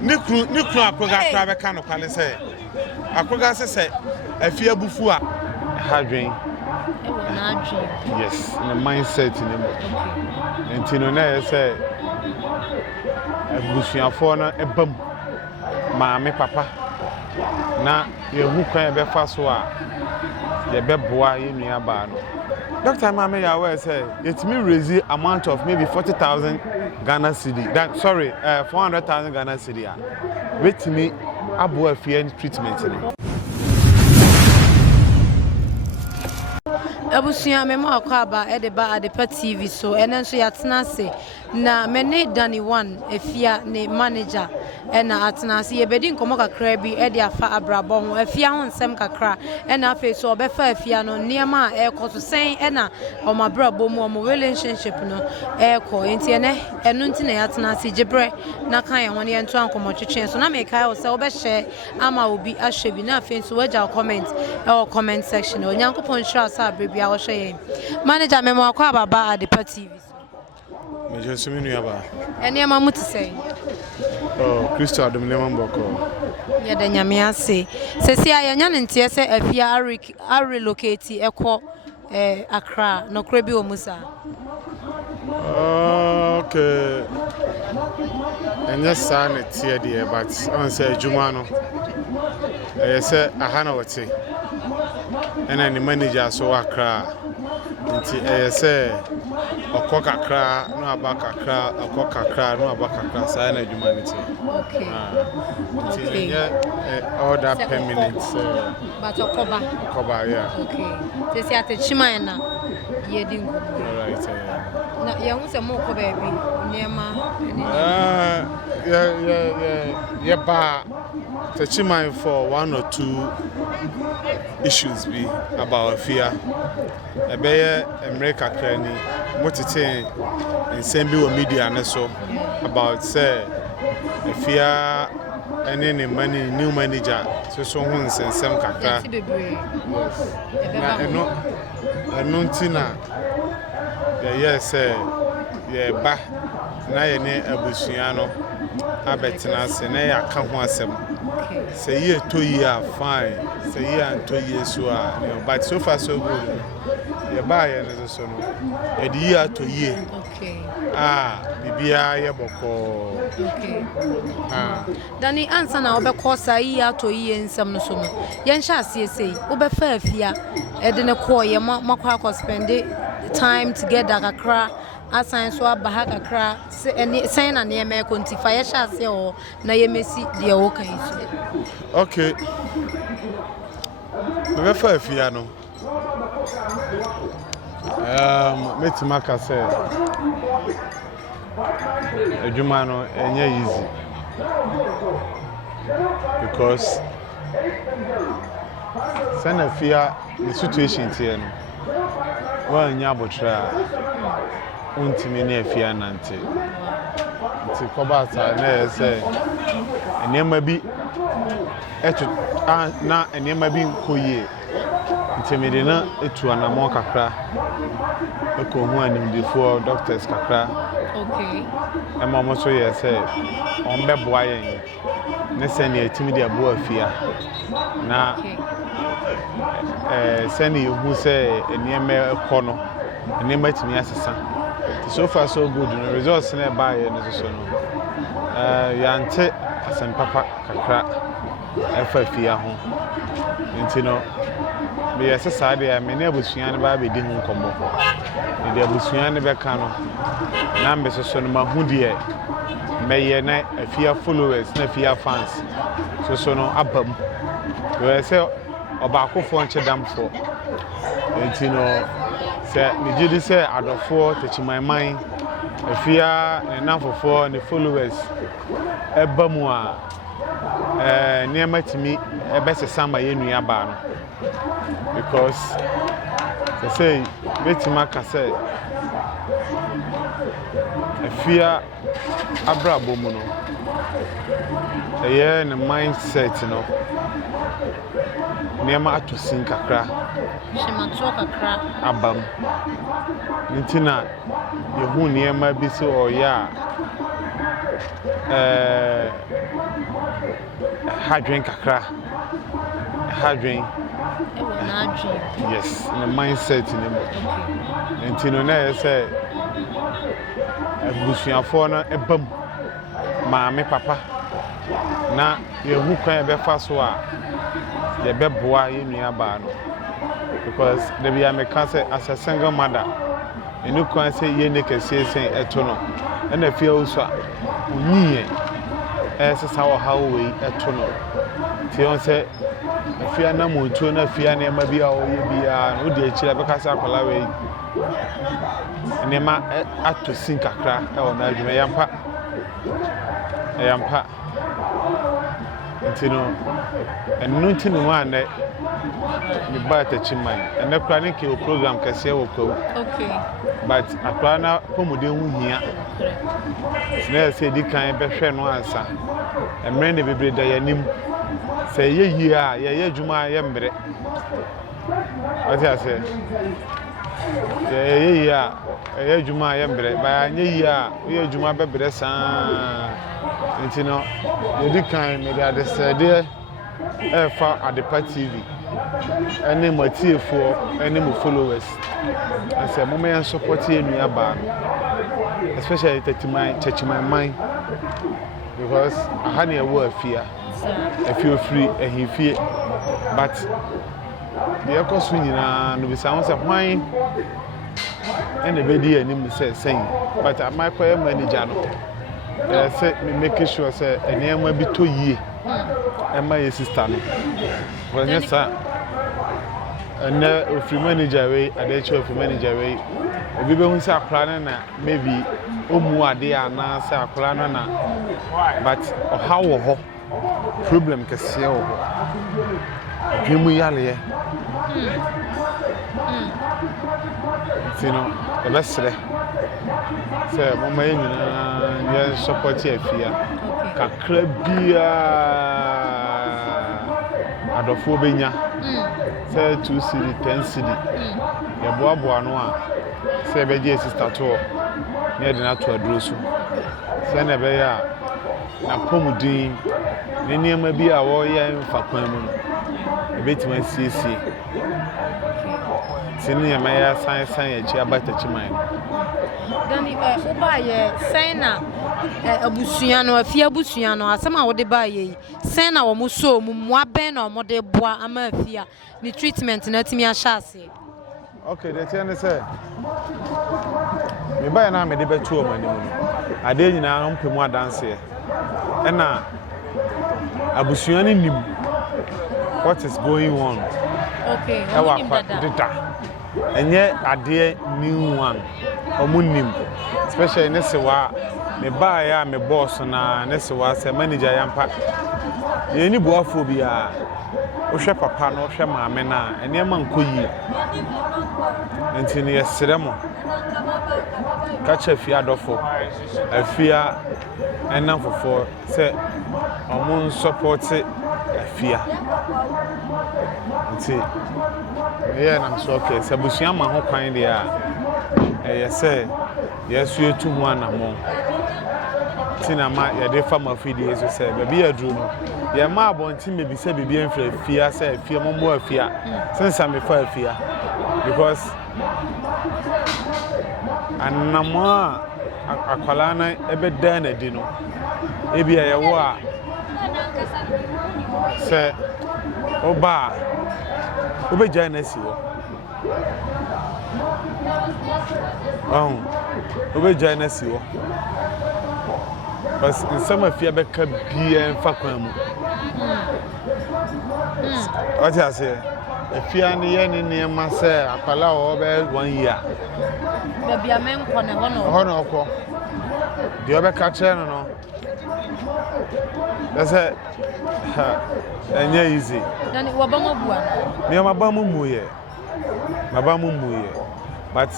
Nikru akroga krabe ka no kwale say. Akroga say Efya bufu a hadwen. Yes, in the mindset in him. And no say abusuafo no ebam maame papa na ye hu kwan be fa so a ye beboa ye nua ba no. Dr. Mame Yawe say yetimi raise amount of maybe 40,000 Ghana cedi. That 400,000 Ghana cedi. Wetimi abo Efya treatment ni. Abusuya mema akwaba edeba adepa TV so enenso yatena se na mene Dani one Efya ne manager ena atena se yebedi nkomo kakra bi ede afa abrabo ho Efya ho nsem kakra ena afa so obefa Efya no niema ekoso sen ena omabrabo mu omo relationship no eko enti enu nti na yatena se gibre na kan ye ho ne ento ankomo twetwe so na me kai o se obehye ama obi ahwe bi na afa so waja comment section onyankopon hira sa baby manager memo akwa baba adepa TV me jesu mi nua ba ene ma muti sei Christo adom ne mamboko ye da nyame ase sesi ayanya ne ntie se Efya relocate ekọ Accra no kra bi o musa okay enya sa ne tie de but on say adwuma no say aha na wote ena ni manager so Accra nti say okokakra no abakakra okokakra no abakakra sa na adwuma ne tie okay all that permanent but okoba yeah okay tesi atechima na yedi ngu all right na ye hu se mo ko baby niema yeah ba techima for one or two issues be about Efya ebeye America krani motete nsem bi wo media ne so about say Efya ene ne money new manager so hu nsensem kakra na eno ntina yes ye ba na ye ne abusua no abetena se na ya ka ho asem say ye to ye fine say ye anto ye so but so far so good ye ba ye ne so no e di ye to ye bibia ye boko Dani ansa na obekọ sa ye to ye nsem no so no ye nhya ase sei obefa Efya e de ne ko ye makwa ko spend time together kakra asan so abaha kakra sen na ne me kontifa ye hya ase o na ye mesi de o kan so okay obefa Efya no metima ka say adwuma no enye easy because sen Efya the situation here no wa nya botra untimi na Efya nante nti koba ta na say enema bi etu na enema bi nkoyie nti me de na etu anamo kakra eko hu animdefo doctors kakra okay ema mo so ye say on be boa yen ne se ne etimi de abo Efya na seni hu say enema ekono enema timi asesa so far so good no results na ba ye ne so no yante asem papa kakra Efya ho nti no me yes saade ya me ne abusua ne ba be di hu nkomo ne de abusua ne be ka no na mbe so no ma hu de me ye na Efya followers na Efya fans so no abam we say obakofo nche damfo nti no se me gidi say adofo techimanman Efya ne nafofo ne followers ebamu a niema timi ebesesa ma ye nua ba no because they say betima ka say Efya abrabo mu no eye ne mindset no niema atosin kakra shemato kakra abam ntina ye hu niema bi se oya hardware kakra hardware yes in the mindset in him and you know say abusuafo na ebam maame papa na ye hu kwan be fa so a ye beboa ye nua ba no because the be America say as a single mother enu kwan say ye ne kese sen eto no na fie uso onyiye sesa wo ha we eto no ti on say fie na moto na fie na ma bia o ye bia no de akira be ka say akola we nema ato sin kakra e wona adwuma yampa ntino enu ntino wa na ni ba ta chiman ene kra ne ke program kase wo ko okay but akra na pomode hu hia na se di kan be hwe no ansa emre ne bebre da yanim se ye yi a ye adwuma ye mbre ati ase ye yi a ye adwuma ye mbre ba nye yi a ye adwuma be bre san ntino ye di kan me da de se de fa Adepa TV any motiefo any mo followers and say mo may support you nua ba especially Techiman mind because I had a word fear if you free and he fear but the echo swing no be sound say why and the baby and him say saying but my prayer manager no say me make sure say anyama bi to yie and my sister no when yes sir and if you manager way at the church manager way obi be hu say akra na maybe omu ade ana say akra na but how ho problem kese ho dwimu yale you know the best say mama nyina ya support Efya kakra bia adofo benya say 2 cedi 10 cedi ya boaboa no a say be je sister to na de na to adrosu say na be ya na pomudin ne niam bi a wo ya mfa kwan mu e betima siesie sini ya maya san ya chi abata chiman dani oba ye san na abusua no Efya abusua no asema wo de ba ye san na wo mo so mu aben na wo de boa ama Efya ni treatment na timi a shase okay the thing say me ba na me de betu o mani mu ade nyina no mpemu adanse e na abusua ni nim what is going on okay data enye ade new one omunim especially nesewa me ba ya me boss na nesewa se manager yampa ye ni boafo bia wo hwe papa no hwe maame na ene ma nkoyi ntini yesremo ka cha Efya dofo Efya enam fofo se omun support Efya nti yeah na so okay se busua ma ho kwan dia say yesu etu mu anamo tina ma ye de fama fidi yesu say be bia dru no ye ma abonti me bi say bibia mfra Efya say Efya mo Efya since me fa Efya because anamo akwala na ebeda na di no ebia ye wo a say oba obeja na si wo obeja na si wo bas nsama Efya beka bia mfa kwan mu what you say Efya ni ye ni niam say akwala wo be 1 year be bia men ko ne hono ko de obeka che no that's enye easy dani wabama bua me mabamu muye but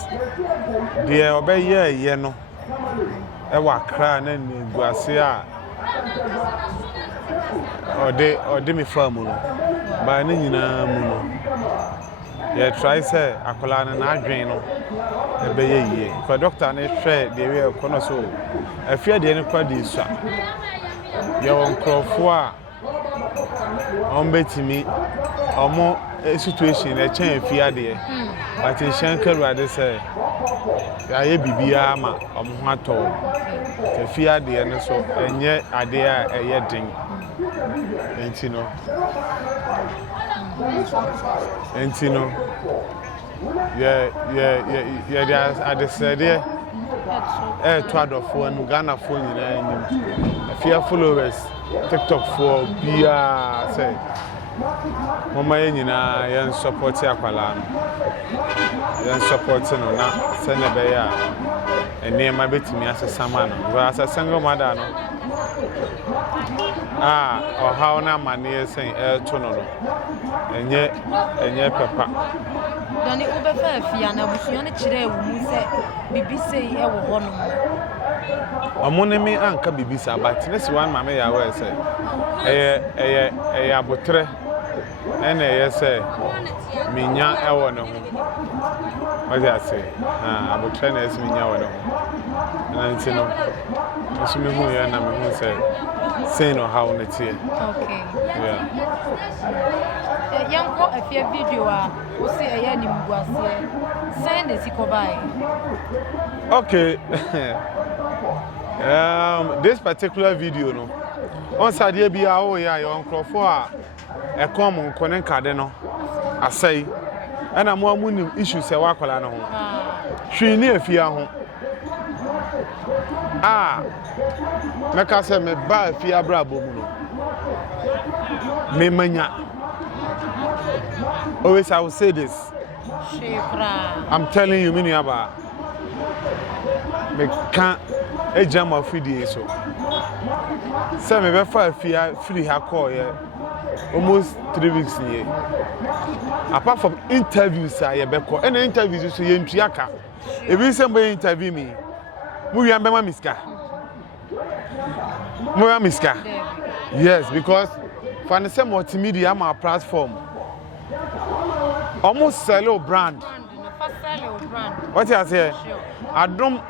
de obeye ye no e wa kra na ni guase a ode me famu no ba ni nyina mu no ye try say akola na adwen no e be ye for doctor na hwe de we kono so Efya de ni kwa di swa ye won krofo a betimi omo situation e chan Efya de but e shan karuade say aye bibia ma omo ho ato Efya de ne so enye ade a eye den entino yeah ade said to adofo anu Ghana fo nyina enyim Efya followers TikTok for bia say mama nyina yen support akwala yen support no na se ne be ya enema betimi asesama no wa asesengo mada no how na mane sen to no enye papa dani obefa Efya na busuo ne kire ewu mu se bibisei e wo ho no amone me anka bibisa but ne si wan mama ya we say abotre ene ye say minya e wo ne ho what I say abotre na esi minya wo ne ho na ntino esu me hu ya na me hu say no how na tie okay yeah yanko Efya video a o se eya ni mguase send the sikobai okay this particular video no on sade bia o ya your crofo a e come nkonen kade no asai ana mo amunim issues e wakola no ho hwi ni Efya ho meka se me ba Efya brabo mu no me manya always I will say this I'm telling you mini aba me can ejama fidie so say me be fa Efya free her call almost 3 weeks here apart from interviews I be call any interviews so ye ntuaka e bi say me interview me mu wi ambema miska yes because for the same multimedia am our platform almost sell brand what you say adom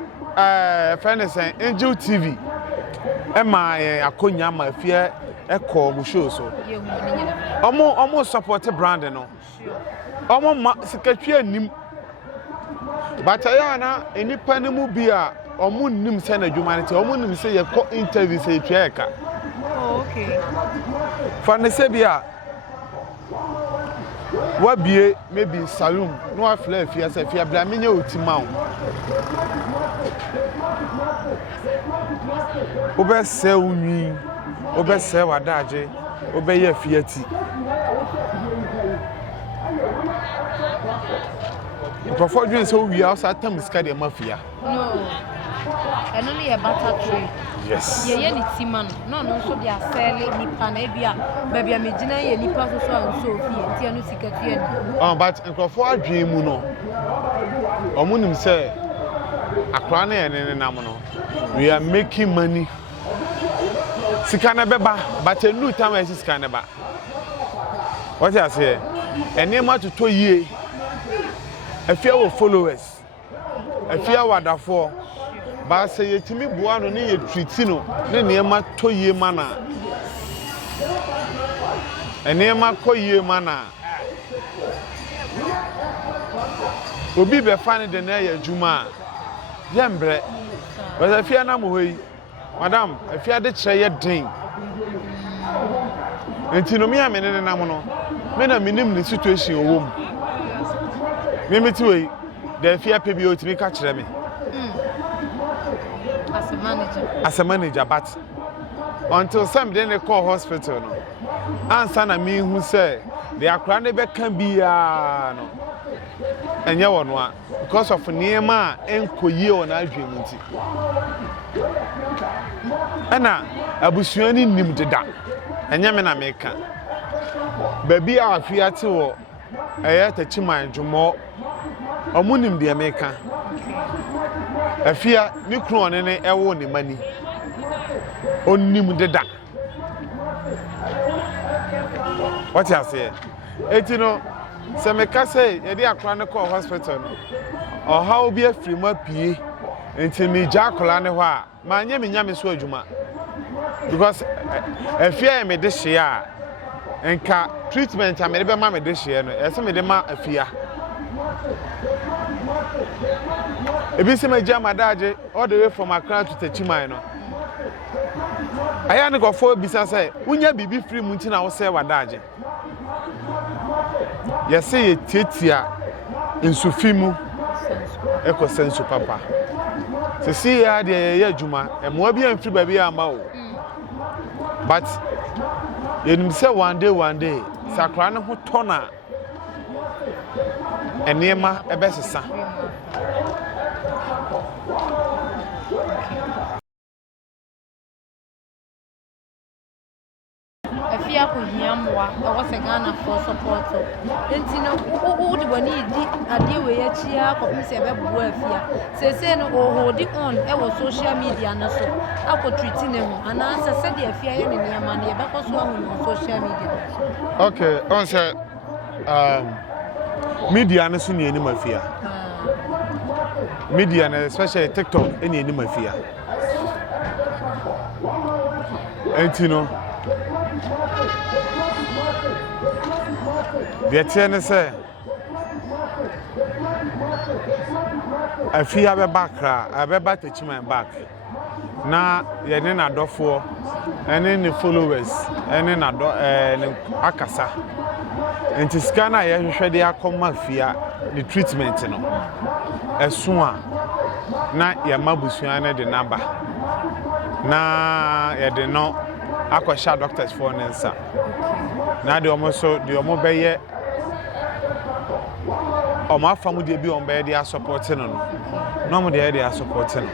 fairness Angel TV my akonya ma Efya e call mu show so almost support brand no almost sikatwa nim but ayana enipa ne mu bia omo nim se na dwumanite omo nim se ye ko interview se tweka okay for ne se bia wa bie maybe saloon no afla Efya se Efya bla menye otima o obese unwi obese wadaje obeye Efya ti before doing so we also time is kind of mafia no and only a butter trade yes ye ni timan no so they are selling nipa na bia baby amegina ye nipa so so fi anu sikatu ye but nkofo adwen mu no omunim say akra na ye ne nam no we are making money sikana beba but a new time is sikana ba what you say enema to ye Efya wo followers Efya wadafo ba say yetimi bua no ne ye treat no ne nema to ye mana enema koye mana obi be fan de na ye adwuma yembre ba Efya na mo hoyi madam Efya de kire ye den entino mi amene ne nam no me na minim ne situation owom Mimiti we the Efya pe bi otimi ka kire me as a manager but until some then they call hospital no answer na me hu say the akra ne be kan bia no enye wono a because of niema enkoyi on adwemu nti ana abusuani nim deda enye me na meka baby a Efya ti wo eye tachiman dwumo omunim de meka Efya ni kru ne ewo ne mani onnim deda what you say etino se meka say ye dey akra ne call hospital no o ha obi afiri ma pie enti mi ja akola ne ho a ma nya me so adwuma because Efya me de share enka treatment a me de be ma me de share no ese me de ma Efya ebi se me jama daje all the way from Accra to Techiman no aya ne gofo bisa say unya bibi free mu nti na wo say wadaje yes say tietia insufimu eko sensu papa se see ya de ye adwuma e mo bia mfiri ba bia ama wo but yenim say one day sakra ne ho tona enema ebesesa Efya ko hiamwa e wo se Ghana for support enti no wo de bani di ade we ya chia ko se be bu Efya se no hold on e wo social media na so akọ treat ne ho ana se de Efya ye ne niam na ye be ko so on social media okay on say media na so ne ni Efya media na especially TikTok any ni Efya enti no the tiene say Efya be back be back to Techiman back na ye ne na dofo ene ne followers ene na do akasa enti scanner ye hwehwe de akoma Efya the treatment no eso a na ye mabusuan ne de naba na ye de no akosha doctors for nensa na de omo so de omo be ye omo afamu de bi omo be de support no no mo de de support no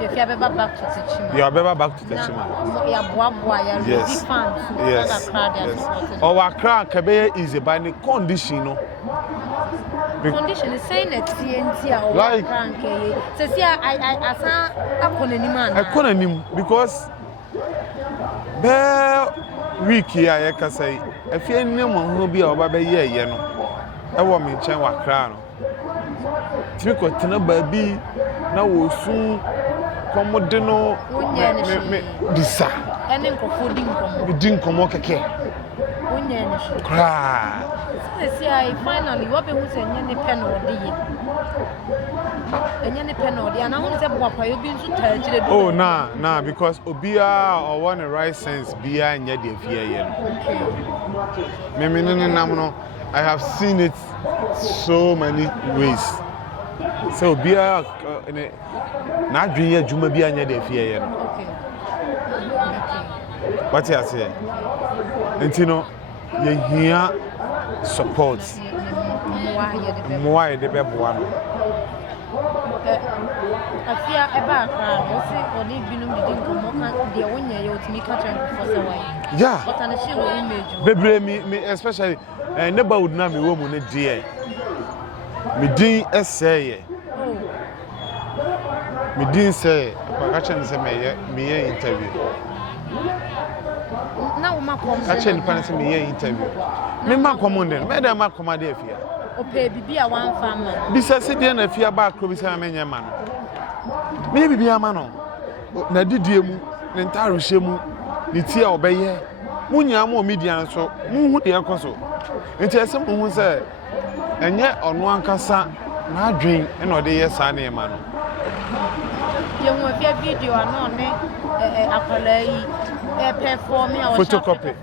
Efya be back to Techiman you be back to Techiman ya boa ya yes. fans Yes. Or Accra can be easy by the condition no condition is saying that TNT or like say see I asa akonanim because be week here ya ka say Efya nnem ho bi a oba be ye no e wo me chen wa Accra no ti ko tena ba bi na wo su komode no me disa ene nkofo di nkomo keke onye ne so kra see I finally what be who say nye ne pen o de ye enye ne pen o de ana hu se bua kwa yo bi nsu ta agire do oh nah because obia or one right sense bia nya de Efya ye no me no I have seen it so many ways so obia na adwen ye adwuma bia nya de Efya ye no what you say enti no ye hia support moi de be boa no Efya eba Accra o se oni binum de nkomo kan de wonya ye otimi ka tren for say why yeah but an she wo image bebre me especially neighborhood na me wo mu ne die me din eseye me din say ka chen say me ye interview na wo makom ka chen pan say me ye interview me makom den me da makom ade Efya o pe bibi a wan fama bisa se de na Efya ba akro bisa me nyema no me bibi ama no na didie mu ne ntaro hye mu ne ti a obeye munya mo media so mu hu de ekoso enti ese mu hu se enye ono ankasa na adwen e na ode ye sa na ema no ye hu Efya video ano ne akola yi perform ya photocopy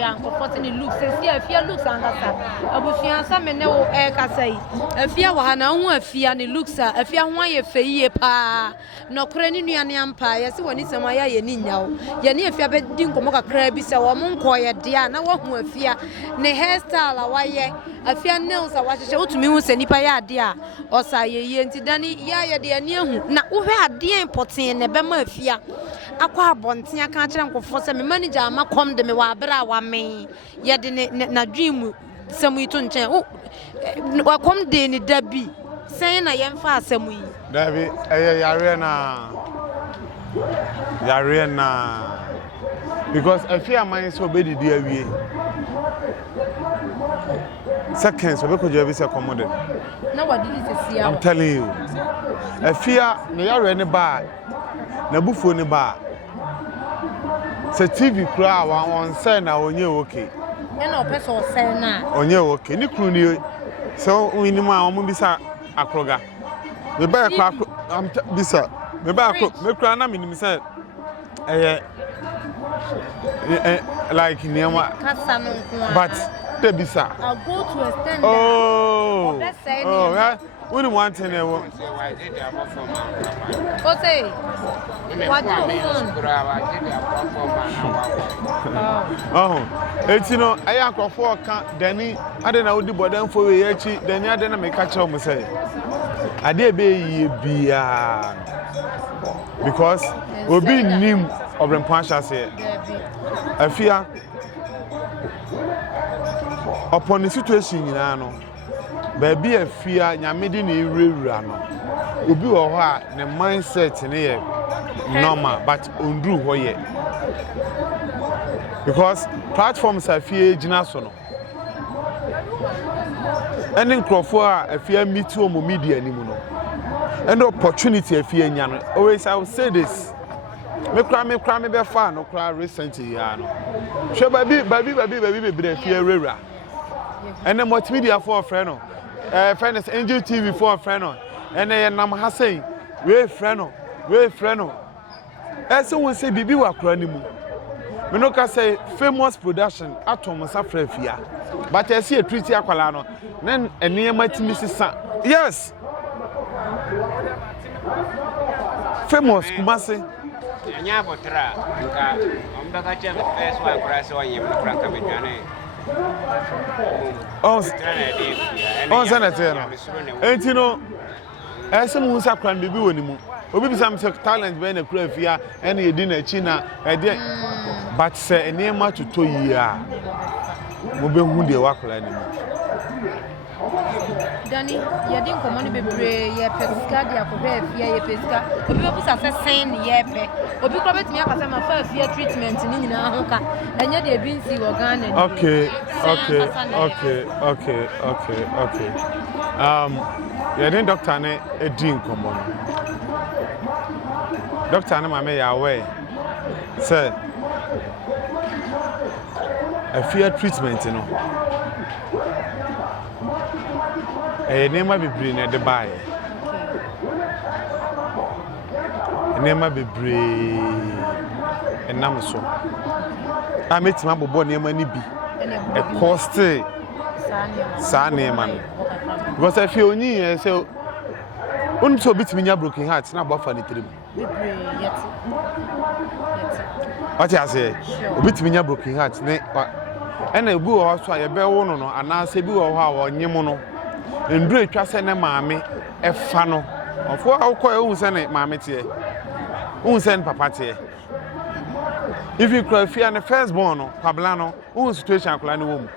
and for the looks see Efya looks angasa abusuan sa me ne wo kasa yi Efya wa na hu Efya ne looks a Efya ho aye feyie pa no kora ni nuane ampa ye se woni sama ya ye ni nyawo ye ne Efya be di nkomo kakra bi se wo mon ko ye de a na wo hu Efya ne hairstyle a wa ye Efya nails a wa hye utumi hu se nipa ya ade a osa ye enti dani ya ye de ani hu na wo hwe ade important ne be ma Efya akwa abonten aka kire nkofo se me manager amakom de me wa abra wa me ye de na dream samu ito nchen wa kom de ni dabi sen na ye mfa asamu yi dabi yare na because Efya man so be didi awie seconds we ko je bi se commode na wa didi se sia I'm telling you Efya no yare ne ba na bufuo ne ba Se TV kura on say na onye okay. E na opeso say na. Onye okay. Ni kru ni so wini ma omo bisa akroga. Me ba akro am bisa. Me ba akro me kura na minim say like niema. Kasa no nko. But te bisa. I'll go to a stand. Oh. Oh, we don't want any. What say? What do you Oh, it's you know, I am for Danny. I don't know the bottom for the Yachi, then I didn't make catch up. Say, I did be because we'll be name of the Panshas here. Efya, upon the situation, you know. Baby Efya nyamedi na irewura no obi wo ho a ne mindset ne ye normal but ondru ho ye because platforms Efya gina so no any crofo a Efya meet o mo media ni mu no and opportunity Efya nya no always I will say this me kra me be fa no kra recently ya no hwe baby be Efya rewura and then multimedia for friend no friend is Angel TV for a friend on and then nam ha say we friend no so we say bibi wa kra ni mu me no ka say famous production atom safra Efya but I see a treaty akwala no then enema timi sisa yes famous kumase nya botra nka omda ka che first wa kra se wanye mu kra ka medwane oh senator no enti no ese mu nsa kran bibi woni mu obi bi sam talent be na kra Efya ene yedi na chi na ede but se enema to yi a mo be hu de wakla ni mu Danny, you didn't come on bebre ye pesca dia ko be Efya ye pesca obi be pusa se sen ye pe obi ko betimi akasa ma fa Efya treatment ni nyina ho ka enye de bi nsi wo Ghana ni okay you didn't doctor ne edin komo no doctor ne ma me ya we say Efya treatment no enema bebre na de bae enema bebre enam so a metima bobo enema ni bi e cost sa enema no because Efya onyi say un so bitimi nya broken heart na gbafa ni tirim bebre yet what you say obitimi nya broken heart ne ena ebu wo so ye be wo no ana se bi wo ho a wo nyem no ndru etwa se ne maame efa no ofo akọ ehun se ne maame tie ehun se ne papa tie if you cry Efya ne first born no kwabla no ehun situation akọla ne wo mu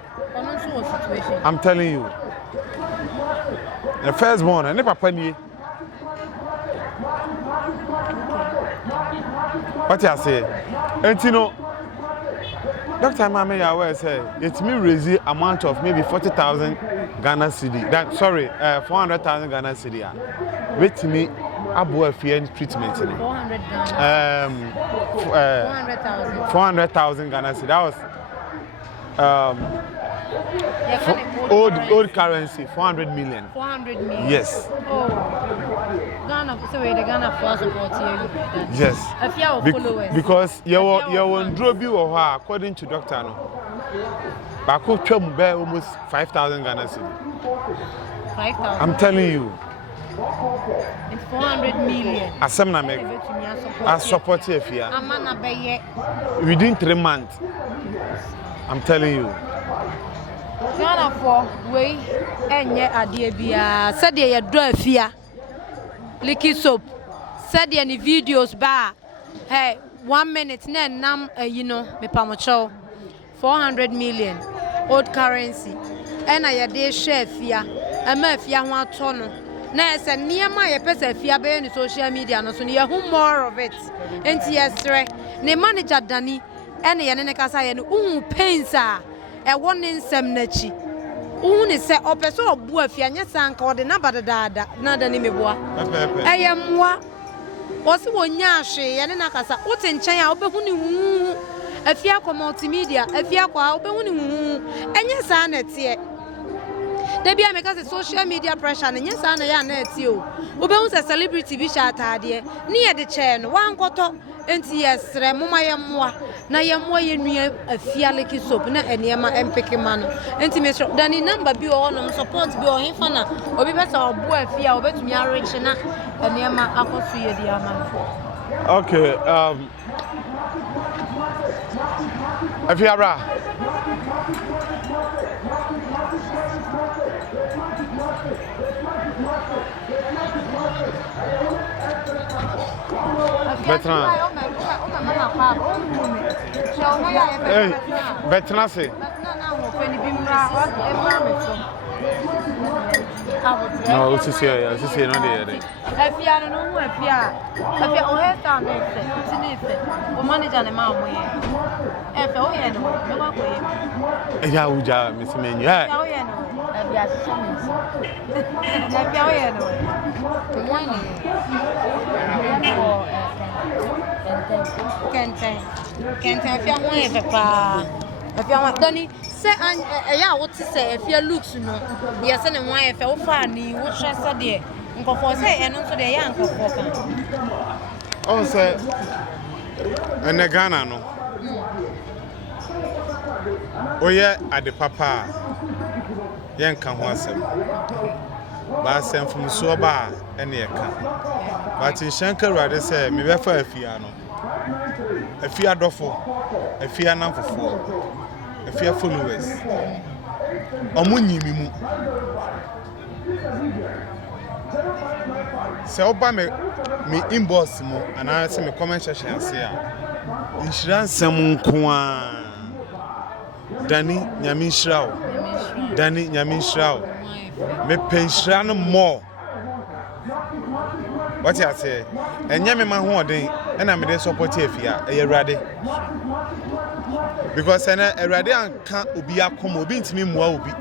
situation I'm telling you the first born ne papa nie what you say enti no Dr. Mame Yawe say it me raise amount of maybe 40,000 Ghana cedi. That 400,000 Ghana cedi. With me abo Efya treatment. 400 Ghana. 400,000 Ghana cedi. That was old currency 400 million. 400 million. Yes. Oh. Ghana, so the Ghana for support here. Yes. Efya will follow us. Because you won drop you or her according to doctor no. Bako twam be almost 5,000 Ghana cedi. 5,000. I'm telling you. It's 400 million. Asem na me. I support Efya. Amana beye. Within 3 months. I'm telling you. Ghana for we enye ade bia said ye do Efya Likki soap said any videos ba hey 1 minute na nam you know me pamocho 400 million old currency and I dey share Efya ama Efya ho ato no na ese niema ye pesa Efya be ni social media no so ne hu more of it enti yesre ne manager Dani ene ye ne kasa ye no pensa e woni nsem na chi uni se opeso obu Efya nya sanka ode na badada na Dani meboa eyemwa osi wonya ahwe ye ne nakasa wote nchen a obehu ni hu Efya ko multimedia, efya ko a obehu ni hu. Enye saa na tie. Da bia me ka say social media pressure na enye saa na ya na tie o. Obehu say celebrity bi sha atade. Ni ye de che no wankoto enti yesre moma yemmoa na yemmoa yenua Efya Likki soap na eniema empeke ma no. Enti me sure dani number bi o no support bi o hefa na obi beta obo Efya obetumi areche na eniema akoso ye di ama. Okay, Efya bra. Veteran. Hey, veteran say. No, what's this here? What's this here? No, there. Efya no hu Efya o heta me se tinife o manager ne ma mo ye Efya o ye no me wa ko ye Ya uja me se menyu Efya o ye no Efya so me Efya o ye no to mo ni Kenten Efya ho ye pepa Efya ho dani se ya wo ti se Efya looks no ye se ne ho Efya wo fa ni wo hwe se de nkofo se eno so de ya nkofo kan on say ene Ghana no oye ade papa yen kan ho asem ba asem fum so ba ene ye kan ba tin shanka rade say me be fa Efya no Efya dofo Efya namfofo Efya followers omunyimi mu se oba me inbox mo ana se me comment section ase a insurance nko a dani nyame nshirawo dani nyame nshirawo me penshira no more what you say enye me ma ho oden na me dey support Efya eyurade because ena erade anka obi akoma obi ntimi muwa obi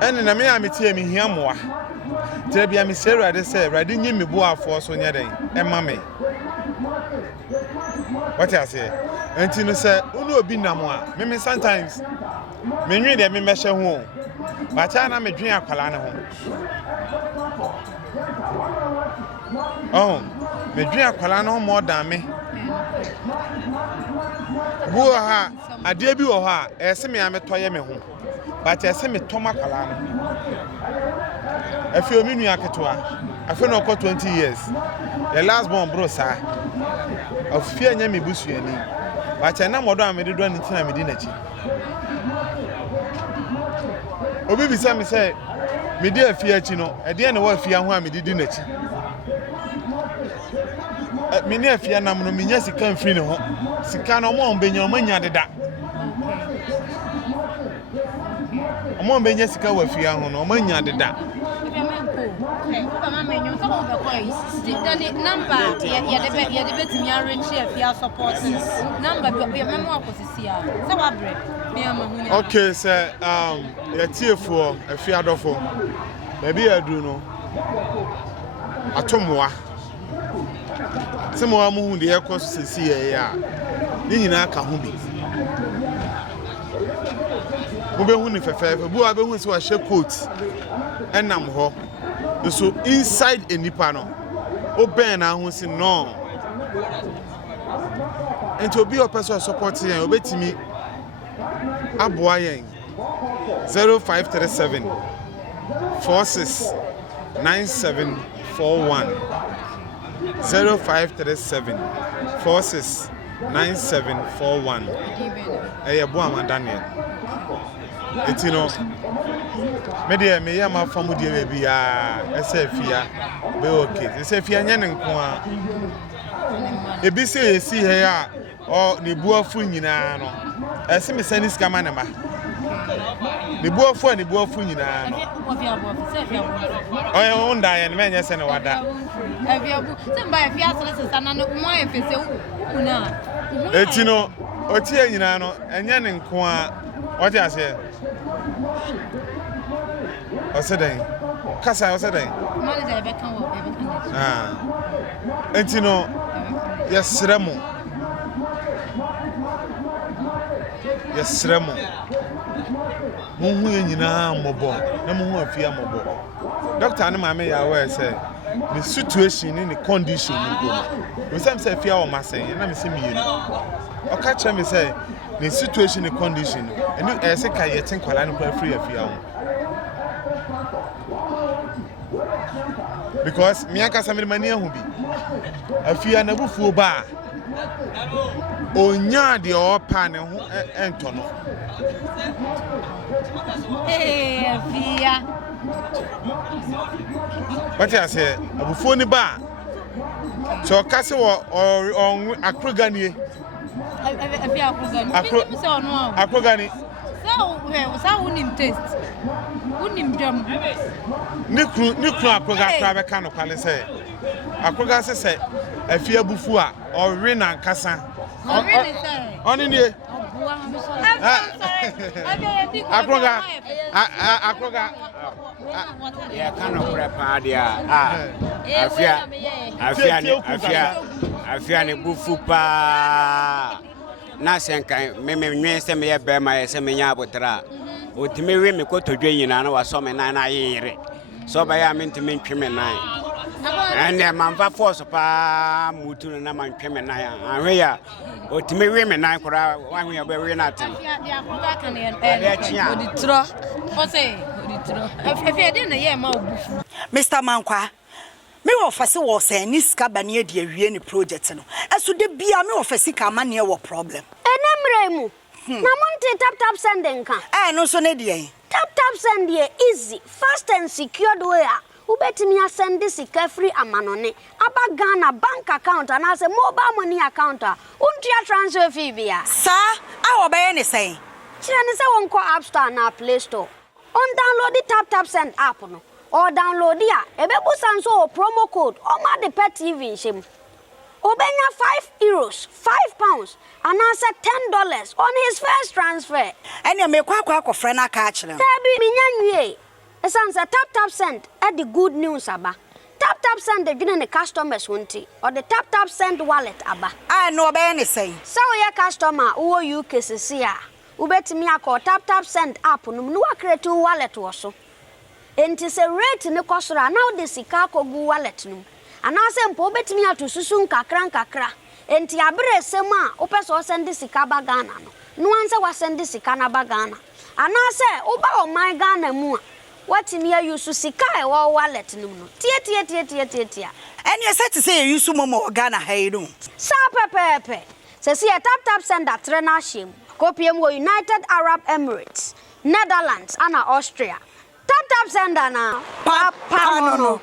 ene na me amete me hia moa tire bia me se erade se erade nyi me bo afo so nya den ema me what you say enti no se unu obi nam a me sometimes me nwi de me mehye ho ba cha na me dwen akwala ne ho oh me dwen akwala ne ho mo dan me wo ha ade bi wo ha ese me ametoye me ho but ese me toma kwala no Efya omi nua ketewa afi no ko 20 years the last born bro sa Efya nya me busuani but na modo amede do ntina me di nachi obi bi sa me say me di Efya achi no e de na wa Efya ho a me di nachi me ne Efya nam no me nya sika mfiri ne ho sika no mo mbenya mo nya deda mo mbenya sika wa Efya ho no mo nya deda okay sir ya tiefo Efya dofo baby adu no atomoa semo amu hu de ekọ sisi ye ya ni nyina aka hu bi mo be hu ni fefefe bu a be hu se wa she coat enam ho so inside enipa no oben na hu si no ento bi o person support yen obetimi aboa yen 0537 46 9741 0537 46 9741 bo Daniel etino me de me yama famu de bi ya ese Efya be okay ese Efya nya ne nko a ebi se esi he a o ne buafu nyina no ese me sani ska ma ne ma ne buafu nyina no o onda ye me nya se ne wada Efya bu se mba Efya sele sana no mo efese una etino otie nyina no enya ne nko a what you say Osedeng kasa Osedeng manager be kan wo be kan entino yesremo yesremo monhu nyina mobo na monhu afia mobo doctor ne maame ya we say the situation in the condition we say afia o masen na me say me o ka che me say the situation in the condition and e say ka yetin kwala ne kwa free afia ho because me aka samir mani ahu bi afia na bufuo ba onya de opa ne ho ento no afia what I say abufuo ni ba so ka se wo on akroganie afia akroganie mi se ono akroganie sa unim taste unim dam ni kru akroga kra be ka no kwale se akroga se afia bufu a ore na nkasa oni ni akroga ya kano kura pa dia afia ne bufu pa na senkan me nwen se me ye be ma ye se me nya abotra otime we me ko todwe nyina na waso me na yire so ba ya me ntime ntwe me nan ene manfa force pa mutu na man twe me nan anwe ya otime we me nan kora wanwe ya be we na tem dia akroga kan ye oditro o say oditro afia de na ye ma obufu Mr. Mankwa me wo fase wo se ni sika bane de awie ni project no eso de bia me wo fase ka ma ne wo problem enemremu na monte tap send nka no so ne de tap send ye easy fast and secured way ubetimi asend sika free amanone aba Ghana bank account and as a mobile money account untia transfer fee bia sa a wo be ne say kire ne se won ko app store na play store on download the tap send app no or download ya ebebu sanso promo code oma the pet TV shim obenya €5 £5 and answer $10 on his first transfer ene me kwa akofre na ka akire tabi minyanwie esansa tap send at the good news aba tap send the gene customers wonti or the tap send wallet aba no be ne say so your customer wo UK sesia ubetimi akọ tap send app no no create wallet wo so enti se rate ne kosora now the sika kogu wallet no anase mpo betimi atosusu nkakra enti abere sem a opeso send sika ba Ghana no anse wa send sika na ba Ghana anase oba o my Ghana mu a watimi ayusu sika e wo wallet no tie eni se ti say yusu momo Ghana ha no sa pepepe se si tap send atre na him kopiem wo United Arab Emirates Netherlands and Austria tap send na papa no